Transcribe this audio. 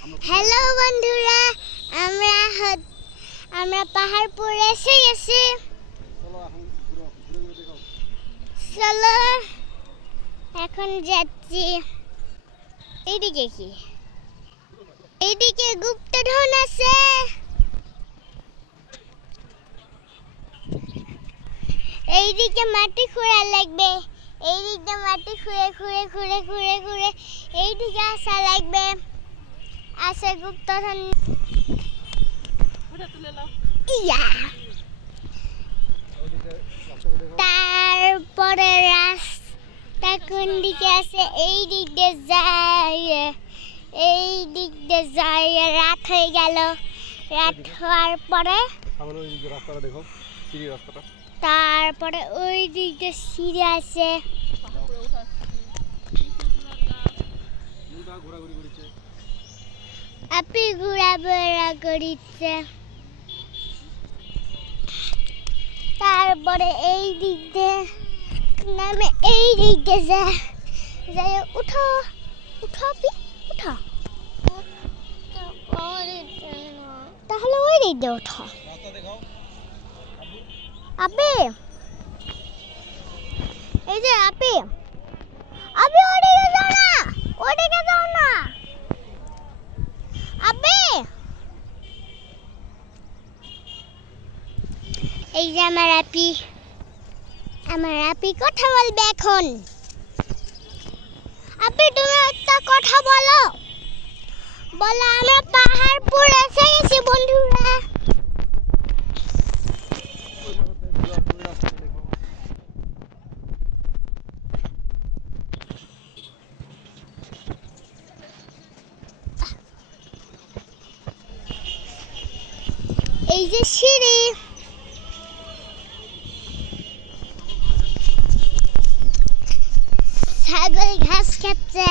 Hello বন্ধুরা, আমরা পাহাড়পুরে এসে গেছি। চলো এখন যাচ্ছি। এইদিকে কি? এইদিকে গুপ্তধন আছে। এইদিকে মাটি খোঁড়া লাগবে। এইদিকে মাটি খুঁড়ে খুঁড়ে খুঁড়ে খুঁড়ে খুঁড়ে এইদিকে আসা লাগবে। আছে গুপ্তধন। ইয়া তারপরে রাস্তা কোন দিকে আছে? এই দিক দিয়ে যায়, এই দিক দিয়ে যায়। রাত হয়ে গেল। রাত হওয়ার পরে তারপরে ওই দিক দিয়ে সিঁড়ি আছে। আপনি ঘোরাফেরা করিচ্ছে। তারপরে এই দিক দিয়ে নামে এই দিক দিয়ে যাই। উঠো উঠো আপনি উঠো, তাহলে ওই দিক দিয়ে উঠো। আপনি এই যে আপনি ওদিকে যাও না, ওদিকে যাও না আপনি। এই যে আমার আপি কথা বলবে এখন। আপনি তুমি একটা কথা বলো। আমরা পাহাড়পুর এসে গেছি বন্ধুরা। এই যে সিঁড়ি, ছাগল ঘাস খাচ্ছে।